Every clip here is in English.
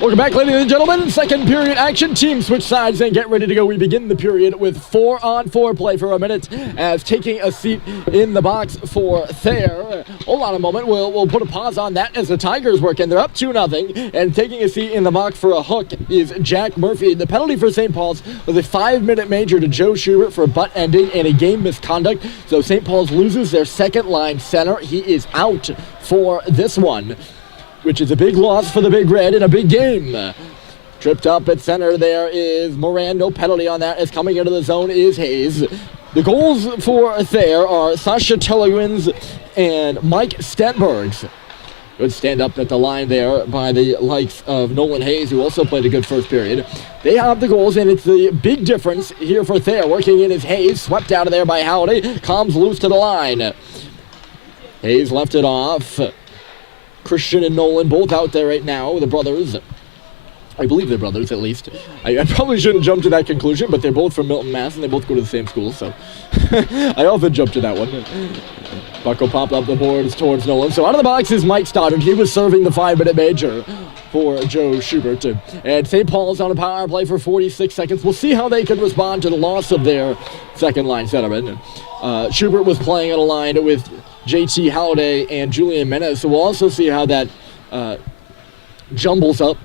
Welcome back, ladies and gentlemen. Second period action. Team switch sides and get ready to go. We begin the period with 4-on-4 play for a minute as taking a seat in the box for Thayer. Hold on a moment. We'll put a pause on that as the Tigers work in. They're up 2-0 and taking a seat in the box for a hook is Jack Murphy. The penalty for St. Paul's was a 5-minute major to Joe Schubert for butt ending and a game misconduct. So St. Paul's loses their second line center. He is out for this one, which is a big loss for the Big Red in a big game. Tripped up at center there is Moran. No penalty on that, as coming into the zone is Hayes. The goals for Thayer are Sasha Telegwins and Mike Stenbergs. Good stand up at the line there by the likes of Nolan Hayes, who also played a good first period. They have the goals, and it's the big difference here for Thayer. Working in is Hayes, swept out of there by Howdy. Comes loose to the line. Hayes left it off. Christian and Nolan both out there right now, the brothers. I believe they're brothers, at least. I probably shouldn't jump to that conclusion, but they're both from Milton, Mass, and they both go to the same school, so I often jump to that one. Buck will pop up the boards towards Nolan. So out of the box is Mike Stoddard. He was serving the 5-minute major for Joe Schubert. And St. Paul's on a power play for 46 seconds. We'll see how they can respond to the loss of their second-line centerman. Schubert was playing on a line with JT Halliday and Julian Menes, so we'll also see how that jumbles up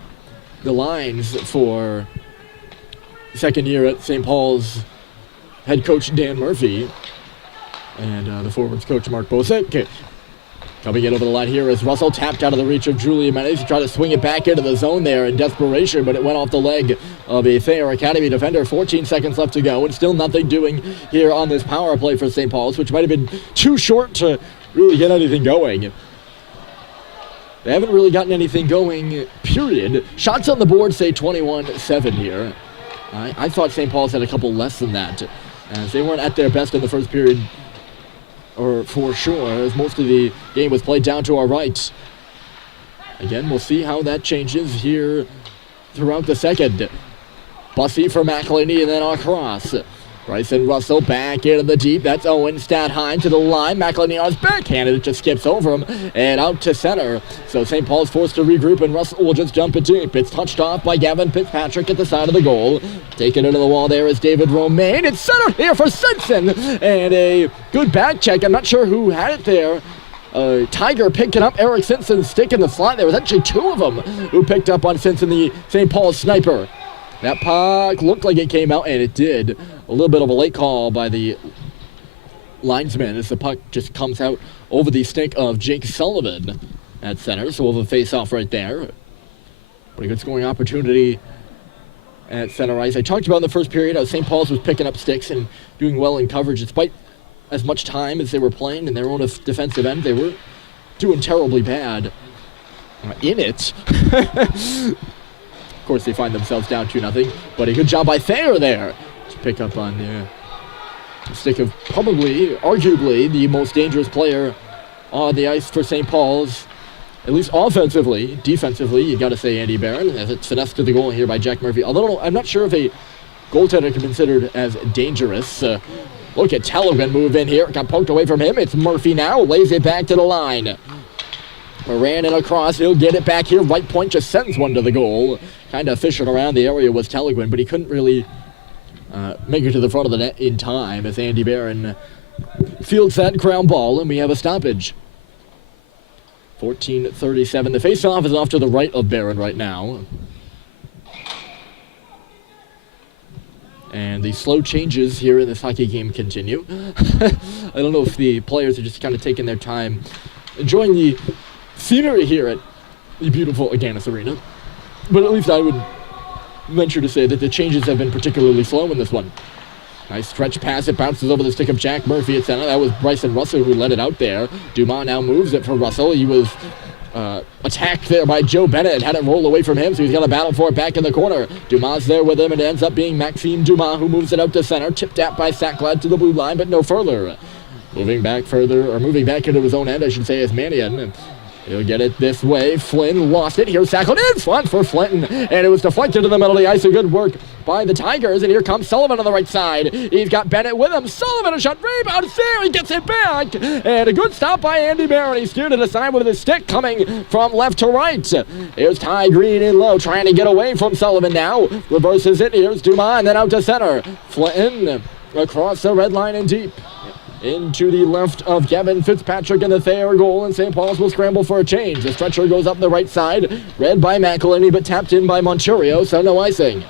the lines for second year at St. Paul's head coach Dan Murphy and the forwards coach Mark Bosek. Coming in over the line here is Russell, tapped out of the reach of Julian Menes. He tried to swing it back into the zone there in desperation, but it went off the leg of a Thayer Academy defender. 14 seconds left to go, and still nothing doing here on this power play for St. Paul's, which might have been too short to really get anything going. They haven't really gotten anything going, period. Shots on the board say 21-7 here. I thought St. Paul's had a couple less than that, as they weren't at their best in the first period, or for sure, as most of the game was played down to our right. Again, we'll see how that changes here throughout the second. Bussy for McElhaney and then across. Bryson Russell back into the deep. That's Owen Stadheim to the line. McElhaney on his backhanded. It just skips over him and out to center. So St. Paul's forced to regroup, and Russell will just jump it deep. It's touched off by Gavin Fitzpatrick at the side of the goal. Taking it into the wall there is David Romaine. It's centered here for Simpson. And a good back check. I'm not sure who had it there. Tiger picked it up. Eric Simpson's stick in the slot. There was actually two of them who picked up on Simpson, the St. Paul's sniper. That puck looked like it came out, and it did. A little bit of a late call by the linesman as the puck just comes out over the stick of Jake Sullivan at center. So we'll have a face-off right there. Pretty good scoring opportunity at center ice. I talked about in the first period how St. Paul's was picking up sticks and doing well in coverage. Despite as much time as they were playing in their own defensive end, they were doing terribly bad in it. Of course, they find themselves down 2-0, but a good job by Thayer there to pick up on the stick of probably, arguably, the most dangerous player on the ice for St. Paul's, at least offensively. Defensively, you got to say Andy Barron, as it's finessed to the goal here by Jack Murphy. Although I'm not sure if a goaltender can be considered as dangerous. Look at Telegan move in here. Got poked away from him. It's Murphy now. Lays it back to the line. Moran and across. He'll get it back here. Right point just sends one to the goal. Kind of fishing around the area was Teleguin, but he couldn't really make it to the front of the net in time as Andy Barron fields that ground ball, and we have a stoppage. 14:37. The face-off is off to the right of Barron right now. And the slow changes here in this hockey game continue. I don't know if the players are just kind of taking their time, enjoying the scenery here at the beautiful Agganis Arena. But at least I would venture to say that the changes have been particularly slow in this one. Nice stretch pass. It bounces over the stick of Jack Murphy at center. That was Bryson Russell who let it out there. Dumas now moves it for Russell. He was attacked there by Joe Bennett. Had it roll away from him, so he's got to battle for it back in the corner. Dumas there with him, and it ends up being Maxime Dumas who moves it out to center. Tipped out by Sacklad to the blue line, but no further. Moving back into his own end, I should say, is Manion. He'll get it this way. Flynn lost it. Here's tackled in front for Flinton. And it was deflected to the middle of the ice. A good work by the Tigers. And here comes Sullivan on the right side. He's got Bennett with him. Sullivan, a shot, rebound, there. He gets it back. And a good stop by Andy Barron. He steered it aside with his stick coming from left to right. Here's Ty Green in low, trying to get away from Sullivan now. Reverses it. Here's Dumas, and then out to center. Flinton across the red line and deep. Into the left of Kevin Fitzpatrick in the Thayer goal, and St. Paul's will scramble for a change. The stretcher goes up the right side, read by McElhinney, but tapped in by Monchurio, so no icing.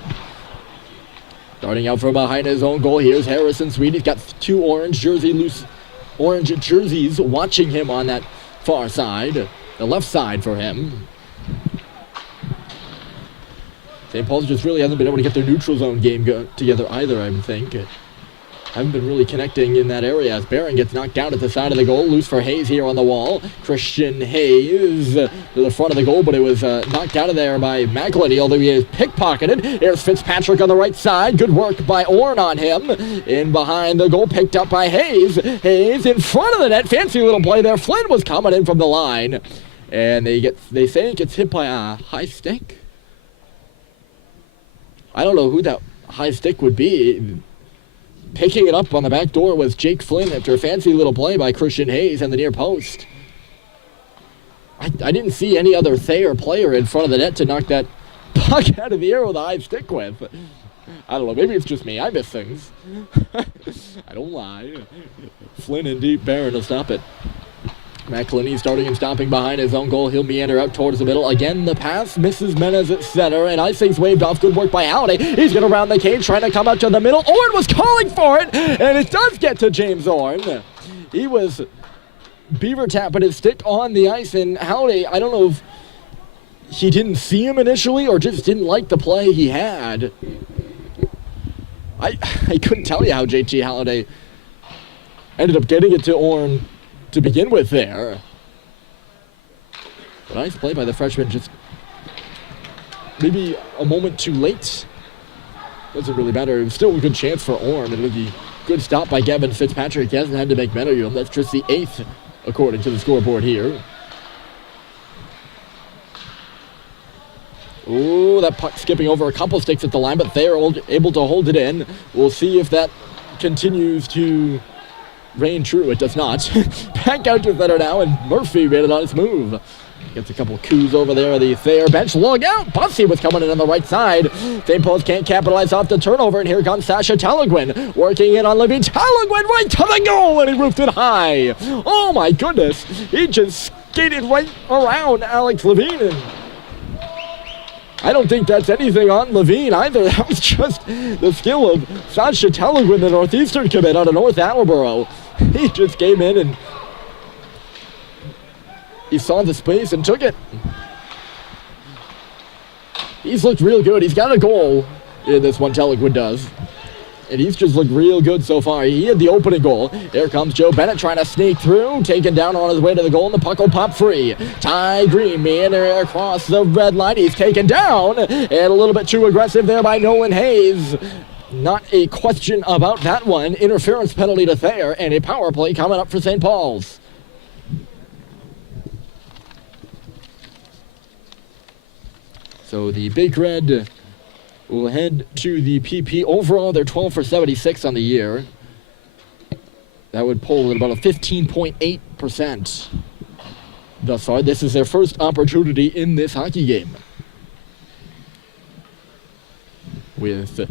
Starting out from behind his own goal, here's Harrison Sweet. He's got two orange jerseys watching him on that far side, the left side for him. St. Paul's just really hasn't been able to get their neutral zone game together either, I would think. Haven't been really connecting in that area as Barron gets knocked down at the side of the goal. Loose for Hayes here on the wall. Christian Hayes to the front of the goal, but it was knocked out of there by McElhinney, although he is pickpocketed. Here's Fitzpatrick on the right side. Good work by Orn on him. In behind the goal, picked up by Hayes. Hayes in front of the net. Fancy little play there. Flynn was coming in from the line. And they say it gets hit by a high stick. I don't know who that high stick would be. Picking it up on the back door was Jake Flynn after a fancy little play by Christian Hayes and the near post. I didn't see any other Thayer player in front of the net to knock that puck out of the air with a high stick with. I don't know, maybe it's just me. I miss things. I don't lie. Flynn in deep, Barron will stop it. McElhinney starting and stopping behind his own goal. He'll meander out towards the middle. Again, the pass misses Menez at center, and icing's waved off. Good work by Halliday. He's going to round the cage, trying to come out to the middle. Orn was calling for it, and it does get to James Orn. He was beaver tapping his stick on the ice, and Halliday, I don't know if he didn't see him initially or just didn't like the play he had. I couldn't tell you how JT Halliday ended up getting it to Orn to begin with there. But nice play by the freshman, just maybe a moment too late. Doesn't really matter. It was still a good chance for Orm. It was a good stop by Kevin Fitzpatrick. He hasn't had to make Meadowview. That's just the 8th according to the scoreboard here. Oh, that puck skipping over a couple sticks at the line, but they're able to hold it in. We'll see if that continues to reign true. It does not. Back out to center now, and Murphy made it on his move. Gets a couple coups over there at the Thayer bench. Log out. Bussy was coming in on the right side. St. Paul's can't capitalize off the turnover, and here comes Sasha Teleguin working in on Levine. Teleguin right to the goal, and he roofed it high. Oh my goodness. He just skated right around Alex Levine. I don't think that's anything on Levine either. That was just the skill of Sasha Teleguin, the Northeastern commit out of North Attleboro. He just came in and he saw the space and took it. He's looked real good. He's got a goal in this one, Teleguin does. And he's just looked real good so far. He had the opening goal. Here comes Joe Bennett trying to sneak through. Taken down on his way to the goal, and the puck will pop free. Ty Green meandering across the red line. He's taken down. And a little bit too aggressive there by Nolan Hayes. Not a question about that one. Interference penalty to Thayer, and a power play coming up for St. Paul's. So the Big Red will head to the PP. Overall, they're 12 for 76 on the year. That would pull at about a 15.8% thus far. This is their first opportunity in this hockey game. With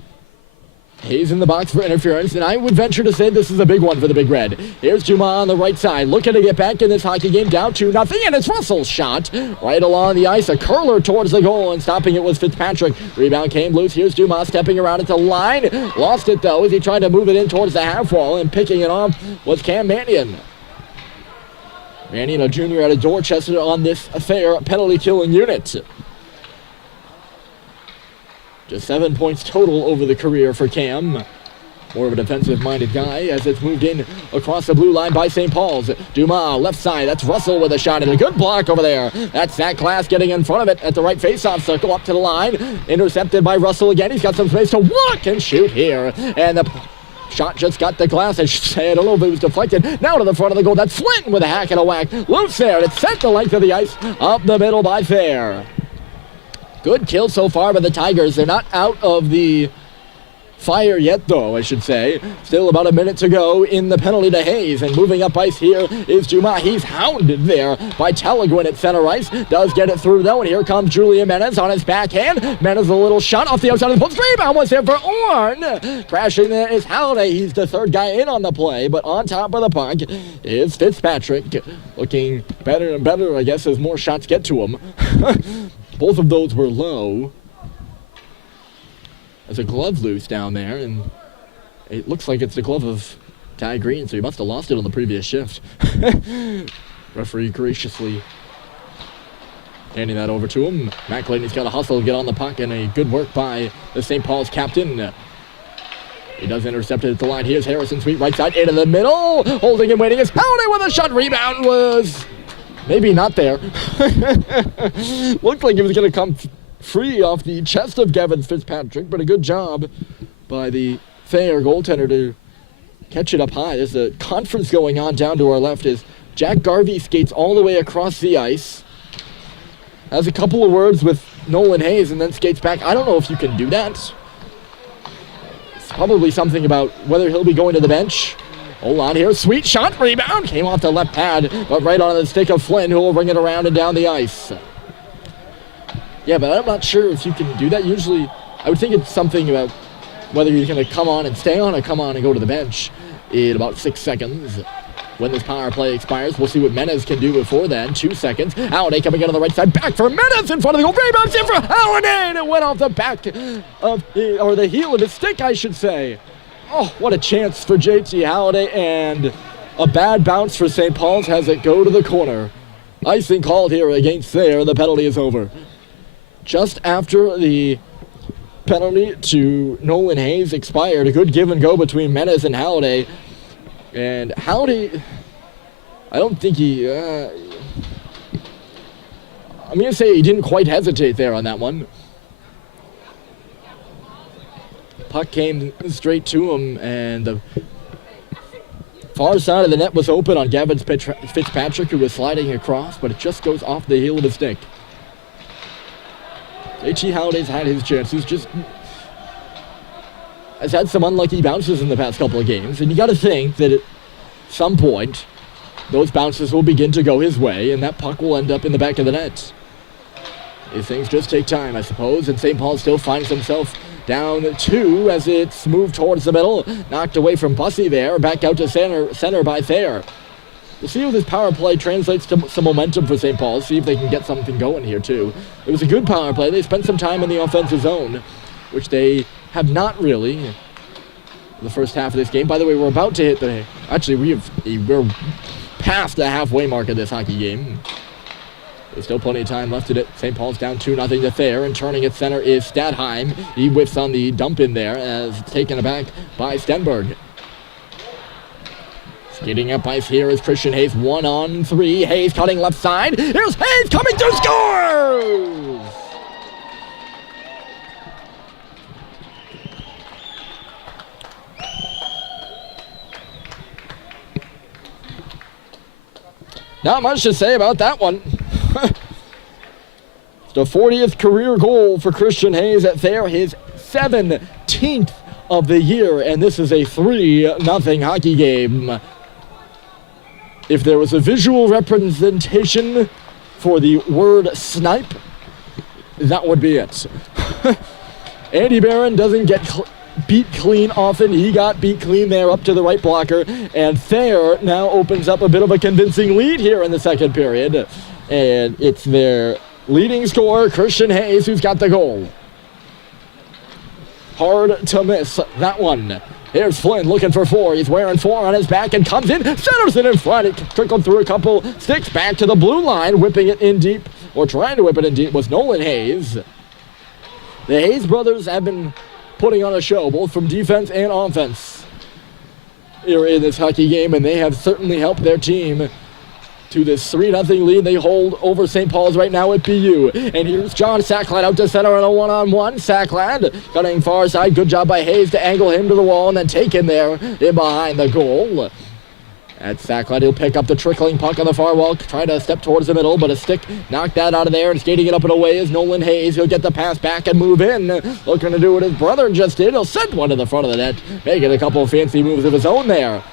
Hayes in the box for interference, and I would venture to say this is a big one for the Big Red. Here's Dumas on the right side, looking to get back in this hockey game, down 2-0, and it's Russell's shot right along the ice, a curler towards the goal, and stopping it was Fitzpatrick. Rebound came loose. Here's Dumas stepping around at the line, lost it though as he tried to move it in towards the half wall, and picking it off was Cam Mannion. Mannion, a junior out of Dorchester on this Thayer penalty killing unit. Just 7 points total over the career for Cam. More of a defensive-minded guy as it's moved in across the blue line by St. Paul's. Dumas, left side. That's Russell with a shot and a good block over there. That's Zach Glass getting in front of it at the right face-off circle up to the line. Intercepted by Russell again. He's got some space to walk and shoot here. And the Shot just got the glass, I should say. I don't know if it was deflected. Now to the front of the goal. That's Flynn with a hack and a whack. Loose there. It's sent the length of the ice. Up the middle by Thayer. Good kill so far by the Tigers. They're not out of the fire yet, though, I should say. Still about a minute to go in the penalty to Hayes. And moving up ice here is Dumas. He's hounded there by Teleguin at center ice. Does get it through, though, and here comes Julian Menez on his backhand. Menez a little shot off the outside of the post. Rebound was there for Orn. Crashing there is Halliday. He's the third guy in on the play, but on top of the puck is Fitzpatrick. Looking better and better, I guess, as more shots get to him. Both of those were low. There's a glove loose down there, and it looks like it's the glove of Ty Green, so he must have lost it on the previous shift. Referee graciously handing that over to him. McElhaney's got to hustle, get on the puck, and a good work by the St. Paul's captain. He does intercept it at the line. Here's Harrison Sweet, right side, into the middle. Holding and waiting is Halliday with a shot. Rebound was maybe not there. Looked like it was going to come free off the chest of Gavin Fitzpatrick, but a good job by the Thayer goaltender to catch it up high. There's a conference going on down to our left as Jack Garvey skates all the way across the ice, has a couple of words with Nolan Hayes, and then skates back. I don't know if you can do that. It's probably something about whether he'll be going to the bench. Hold on here, sweet shot, rebound, came off the left pad, but right on the stick of Flynn, who will bring it around and down the ice. Yeah, but I'm not sure if you can do that. Usually, I would think it's something about whether you're going to come on and stay on or come on and go to the bench in about 6 seconds. When this power play expires, we'll see what Menez can do before then. 2 seconds. Halliday coming out on the right side. Back for Menez in front of the goal. Rebounds in for Halliday, and it went off the back of, or the heel of his stick, I should say. Oh, what a chance for JT Halliday, and a bad bounce for St. Paul's has it go to the corner. Icing called here against Thayer. The penalty is over. Just after the penalty to Nolan Hayes expired, a good give and go between Menez and Halliday. And Halliday, I don't think he, I'm going to say he didn't quite hesitate there on that one. Puck came straight to him, and the far side of the net was open on Gavin Fitzpatrick, who was sliding across, but it just goes off the heel of his stick. H.E. Halliday's had his chances, just has had some unlucky bounces in the past couple of games, and you got to think that at some point those bounces will begin to go his way, and that puck will end up in the back of the net. These things just take time, I suppose, and St. Paul still finds himself down 2 as it's moved towards the middle, knocked away from Bussey there, back out to center by Thayer. We'll see if this power play translates to some momentum for St. Paul, see if they can get something going here too. It was a good power play. They spent some time in the offensive zone, which they have not really in the first half of this game. By the way, we're about to hit the... Actually, we're past the halfway mark of this hockey game. There's still plenty of time left in it. St. Paul's down 2-0 to Thayer, and turning at center is Stadheim. He whiffs on the dump in there as taken aback by Stenberg. Skating up ice here is Christian Hayes, 1-on-3. Hayes cutting left side. Here's Hayes coming to score! Not much to say about that one. It's the 40th career goal for Christian Hayes at Thayer, his 17th of the year, and this is a 3-0 hockey game. If there was a visual representation for the word snipe, that would be it. Andy Barron doesn't get beat clean often. He got beat clean there up to the right blocker, and Thayer now opens up a bit of a convincing lead here in the second period, and it's their leading scorer, Christian Hayes, who's got the goal. Hard to miss that one. Here's Flynn looking for 4. He's wearing 4 on his back and comes in, centers it in front. It trickled through a couple sticks back to the blue line, whipping it in deep, or trying to whip it in deep, was Nolan Hayes. The Hayes brothers have been putting on a show, both from defense and offense, here in this hockey game, and they have certainly helped their team to this 3-0 lead they hold over St. Paul's right now at BU. And here's John Sacklad out to center on a one-on-one. Sacklad cutting far side. Good job by Hayes to angle him to the wall and then take him there in behind the goal. At Sacklad, he'll pick up the trickling puck on the far wall, try to step towards the middle, but a stick knocked that out of there, and skating it up and away is Nolan Hayes. He'll get the pass back and move in, looking to do what his brother just did. He'll send one to the front of the net, making a couple of fancy moves of his own there.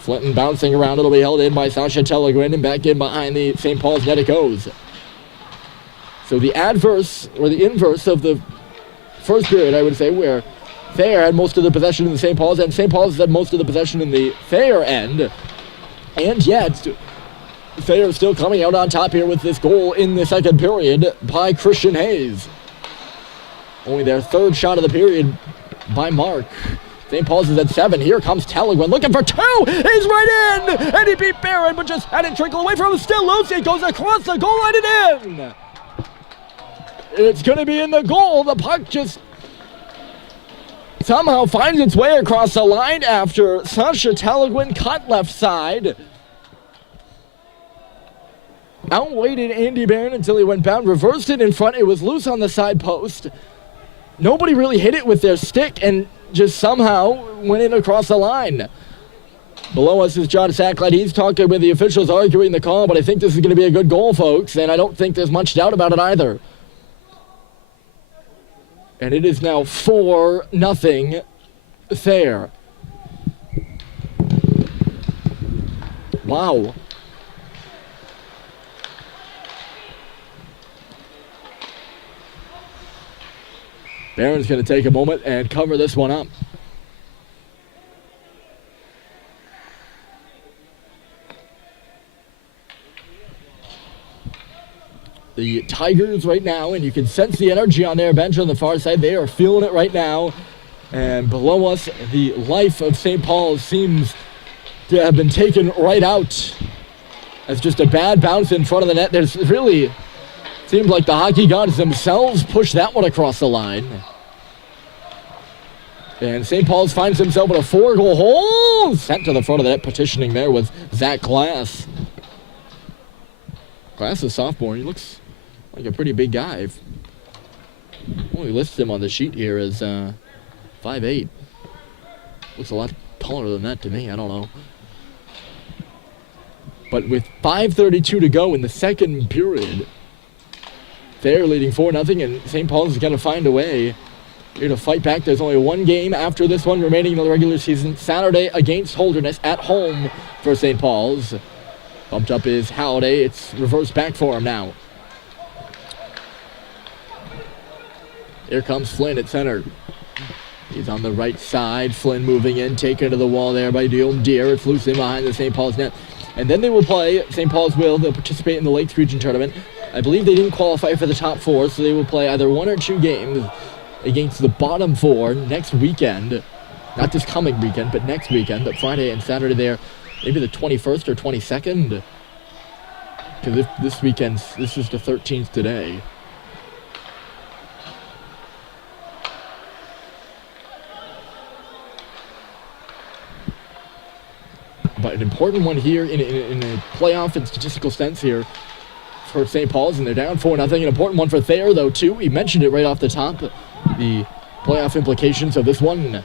Flinton bouncing around, it'll be held in by Sasha Telegrand, and back in behind the St. Paul's net it goes. So the adverse, or the inverse of the first period, I would say, where Thayer had most of the possession in the St. Paul's, and St. Paul's had most of the possession in the Thayer end. And yet, Thayer is still coming out on top here with this goal in the second period by Christian Hayes. Only their third shot of the period by Mark. St. Paul's is at 7. Here comes Telegrand looking for 2. He's right in! And he beat Barron, but just had it trickle away from him. Still loose. He goes across the goal line and in. It's going to be in the goal. The puck just somehow finds its way across the line after Sasha Telegrand cut left side. Outweighted Andy Barron until he went bound, reversed it in front. It was loose on the side post. Nobody really hit it with their stick and just somehow went in across the line. Below us is John Sacklad. He's talking with the officials, arguing the call, but I think this is going to be a good goal, folks, and I don't think there's much doubt about it either. And it is now 4-0 Thayer. Wow. Barron's going to take a moment and cover this one up. The Tigers right now, and you can sense the energy on their bench on the far side. They are feeling it right now. And below us, the life of St. Paul's seems to have been taken right out. As just a bad bounce in front of the net. There's really seems like the hockey gods themselves pushed that one across the line. And St. Paul's finds himself in a 4-goal hole. Sent to the front of the net, petitioning there with Zach Glass. Glass is sophomore. He looks like a pretty big guy. Only lists him on the sheet here as 5'8". Looks a lot taller than that to me. I don't know. But with 5:32 to go in the second period, they're leading 4-0, and St. Paul's is going to find a way here to fight back. There's only one game after this one remaining in the regular season. Saturday against Holderness at home for St. Paul's. Bumped up is Halliday. It's reversed back for him now. Here comes Flynn at center. He's on the right side. Flynn moving in, taken to the wall there by Dion Deere. It's loose in behind the St. Paul's net. And then they will play, St. Paul's will, they'll participate in the Lakes Region Tournament. I believe they didn't qualify for the top 4, so they will play either 1 or 2 games against the bottom 4 next weekend. Not this coming weekend, but next weekend. But Friday and Saturday there, maybe the 21st or 22nd. Because this weekend's, this is the 13th today. But an important one here in a playoff and statistical sense here for St. Paul's, and they're down 4-0. An important one for Thayer, though, too. We mentioned it right off the top, the playoff implications of this one.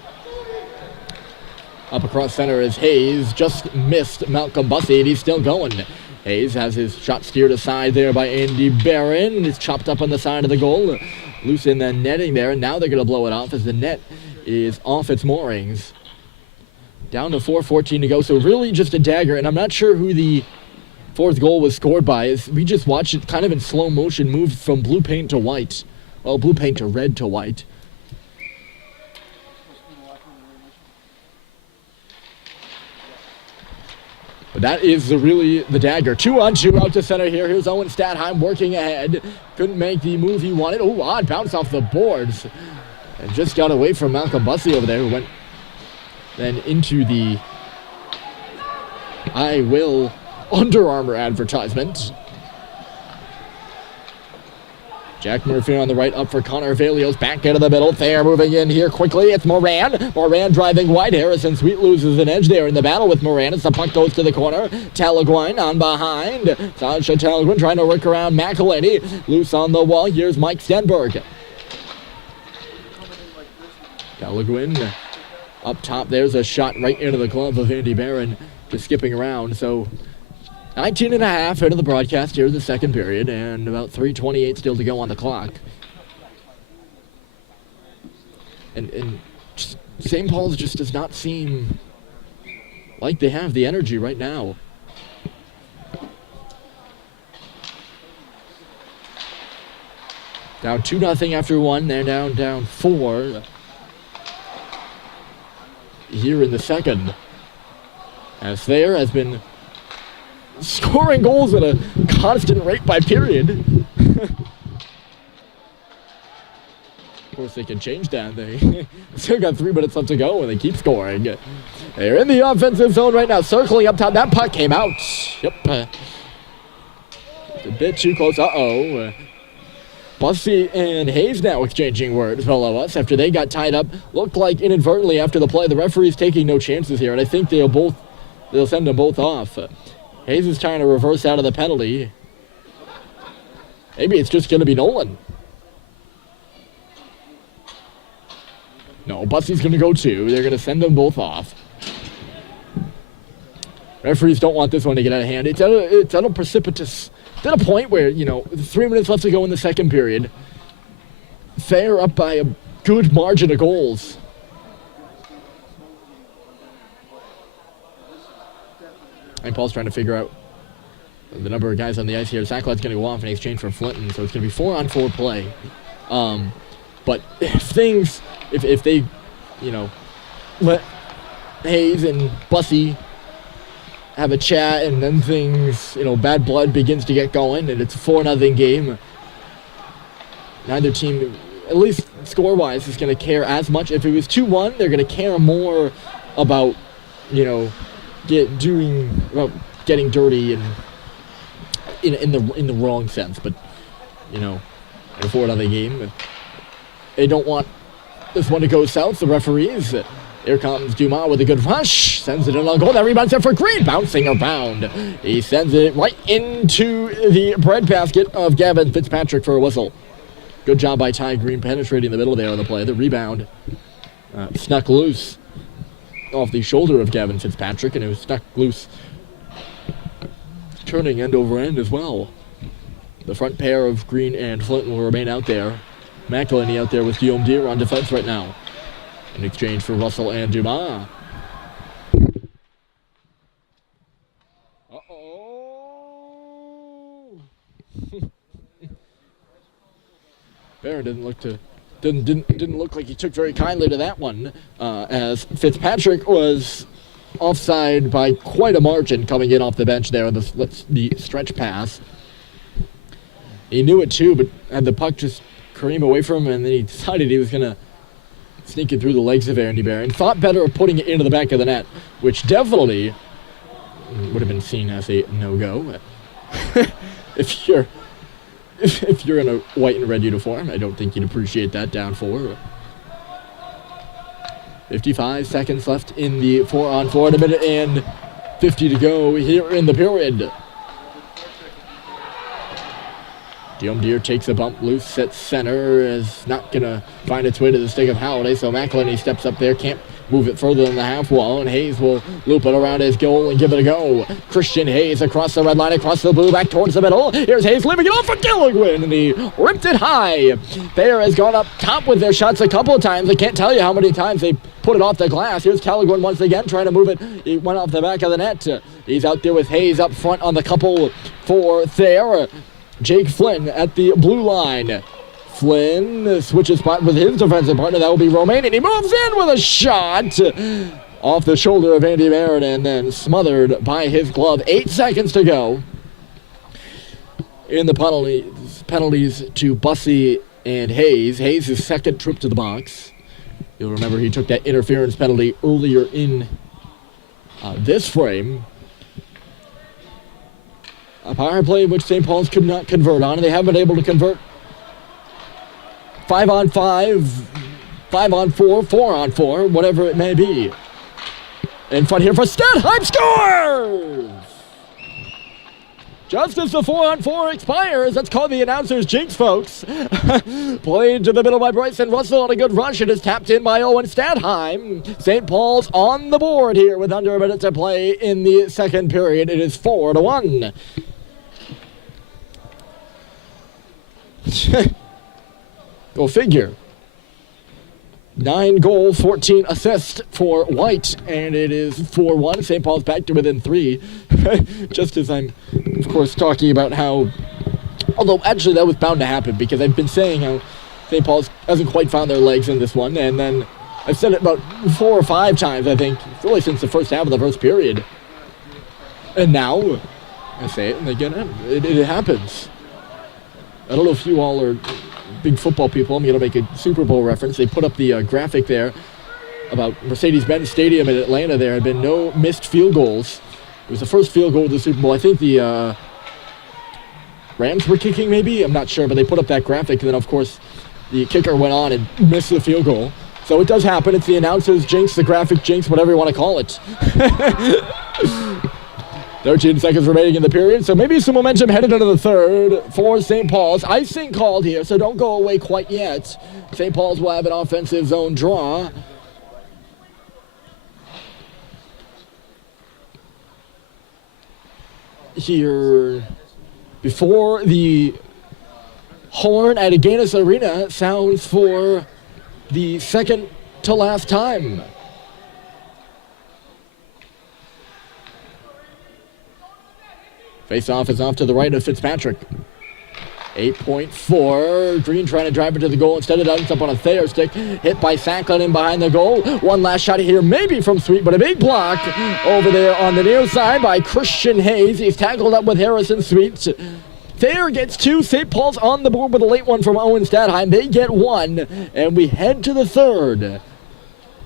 Up across center is Hayes. Just missed Malcolm Bussey, and he's still going. Hayes has his shot steered aside there by Andy Barron. It's chopped up on the side of the goal. Loose in the netting there, and now they're going to blow it off as the net is off its moorings. Down to 4:14 to go, so really just a dagger, and I'm not sure who the fourth goal was scored by. As we just watched it kind of in slow motion move from blue paint to white. Well, blue paint to red to white. But that is really the dagger. 2-on-2 out to center here. Here's Owen Statheim working ahead. Couldn't make the move he wanted. Oh, odd bounce off the boards. And just got away from Malcolm Bussey over there, who went then into the I Will Under Armour advertisement. Jack Murphy on the right, up for Connor Valios, back into the middle. Thayer moving in here quickly. It's Moran. Moran driving wide. Harrison Sweet loses an edge there in the battle with Moran as the puck goes to the corner. Talaguin on behind. Sasha Talaguin trying to work around McElhinney. Loose on the wall. Here's Mike Stenberg. Talaguin up top. There's a shot right into the glove of Andy Barron, just skipping around. So 19 and a half into the broadcast here in the second period, and about 3:28 still to go on the clock. And St. Paul's just does not seem like they have the energy right now. Down 2-0 after one. They're down 4 here in the second, as Thayer has been scoring goals at a constant rate by period. Of course, they can change that. They still got 3 minutes left to go, and they keep scoring. They're in the offensive zone right now, circling up top. That puck came out. Yep. A bit too close. Uh-oh. Bussy and Hayes now exchanging words below us after they got tied up. Looked like inadvertently after the play. The referee's taking no chances here, and I think they'll send them both off. Hayes is trying to reverse out of the penalty. Maybe it's just going to be Nolan. No, Bussy's going to go too. They're going to send them both off. Referees don't want this one to get out of hand. It's at a precipitous... It's at a point where, 3 minutes left to go in the second period. Thayer up by a good margin of goals. And Paul's trying to figure out the number of guys on the ice here. Sacklad's going to go off in exchange for Flinton, so it's going to be 4-on-4 play. But if they, let Hayes and Bussy have a chat, and then things, bad blood begins to get going, and it's a 4-0 game. Neither team, at least score-wise, is going to care as much. If it was 2-1, they're going to care more about, getting dirty and in the wrong sense. But, in a 4-0 game, they don't want this one to go south. The referees. Here comes Dumas with a good rush. Sends it in on goal. That rebound's there for Green. Bouncing around. He sends it right into the breadbasket of Gavin Fitzpatrick for a whistle. Good job by Ty Green penetrating the middle there on the play. The rebound snuck loose off the shoulder of Gavin Fitzpatrick, and it was stuck loose turning end over end as well. The front pair of Green and Flinton will remain out there. McElhinney out there with Guillaume Deere on defense right now. In exchange for Russell and Dumas. Uh-oh. Barron didn't look like he took very kindly to that one, as Fitzpatrick was offside by quite a margin coming in off the bench there on the stretch pass. He knew it too, but had the puck just careen away from him, and then he decided he was going to sneak it through the legs of Andy Barron. Thought better of putting it into the back of the net, which definitely would have been seen as a no-go. If you're in a white and red uniform, I don't think you'd appreciate that down 4. 55 seconds left in the 4-on-4, a minute and 50 to go here in the period. Guillaume Deere takes a bump loose, sets center, is not going to find its way to the stick of Halliday, so McElhinney steps up there, can't move it further than the half wall, and Hayes will loop it around his goal and give it a go. Christian Hayes across the red line, across the blue, back towards the middle. Here's Hayes leaving it off for Gilligan, and he ripped it high. Thayer has gone up top with their shots a couple of times. I can't tell you how many times they put it off the glass. Here's Talaguin once again trying to move it. He went off the back of the net. He's out there with Hayes up front on the couple for Thayer. Jake Flynn at the blue line. Flynn switches spot with his defensive partner. That will be Romaine, and he moves in with a shot off the shoulder of Andy Barron and then smothered by his glove. 8 seconds to go in the penalties to Bussy and Hayes. Hayes' second trip to the box. You'll remember he took that interference penalty earlier in this frame. A power play which St. Paul's could not convert on, and they haven't been able to convert 5-on-5, 5-on-4, 4-on-4, whatever it may be. In front here for Stadheim, scores! Just as the 4-on-4 expires, that's called the announcer's jinx, folks. Played to the middle by Bryson Russell on a good rush. It is tapped in by Owen Stadheim. St. Paul's on the board here with under a minute to play in the second period. It is 4-1. Go figure. 9 goals, 14 assists for White, and it is 4-1. St. Paul's back to within 3. Just as I'm, of course, talking about how, although actually that was bound to happen because I've been saying how St. Paul's hasn't quite found their legs in this one, and then I've said it about 4 or 5 times, I think, really since the first half of the first period. And now, I say it, and again, it happens. I don't know if you all are big football people. I'm going to make a Super Bowl reference. They put up the graphic there about Mercedes-Benz Stadium in Atlanta. There had been no missed field goals. It was the first field goal of the Super Bowl. I think the Rams were kicking maybe. I'm not sure, but they put up that graphic. And then, of course, the kicker went on and missed the field goal. So it does happen. It's the announcer's jinx, the graphic jinx, whatever you want to call it. 13 seconds remaining in the period, so maybe some momentum headed into the third for St. Paul's. Icing called here, so don't go away quite yet. St. Paul's will have an offensive zone draw. Here, before the horn at Agganis Arena sounds for the second to last time. Face-off is off to the right of Fitzpatrick. 8.4. Green trying to drive it to the goal. Instead, it ends up on a Thayer stick. Hit by Sacklin in behind the goal. One last shot here, maybe from Sweet, but a big block over there on the near side by Christian Hayes. He's tackled up with Harrison Sweet. Thayer gets 2. St. Paul's on the board with a late one from Owen Stadheim. They get 1, and we head to the third.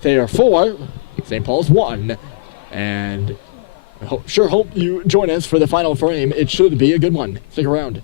Thayer 4, St. Paul's 1, and I sure hope you join us for the final frame. It should be a good one. Stick around.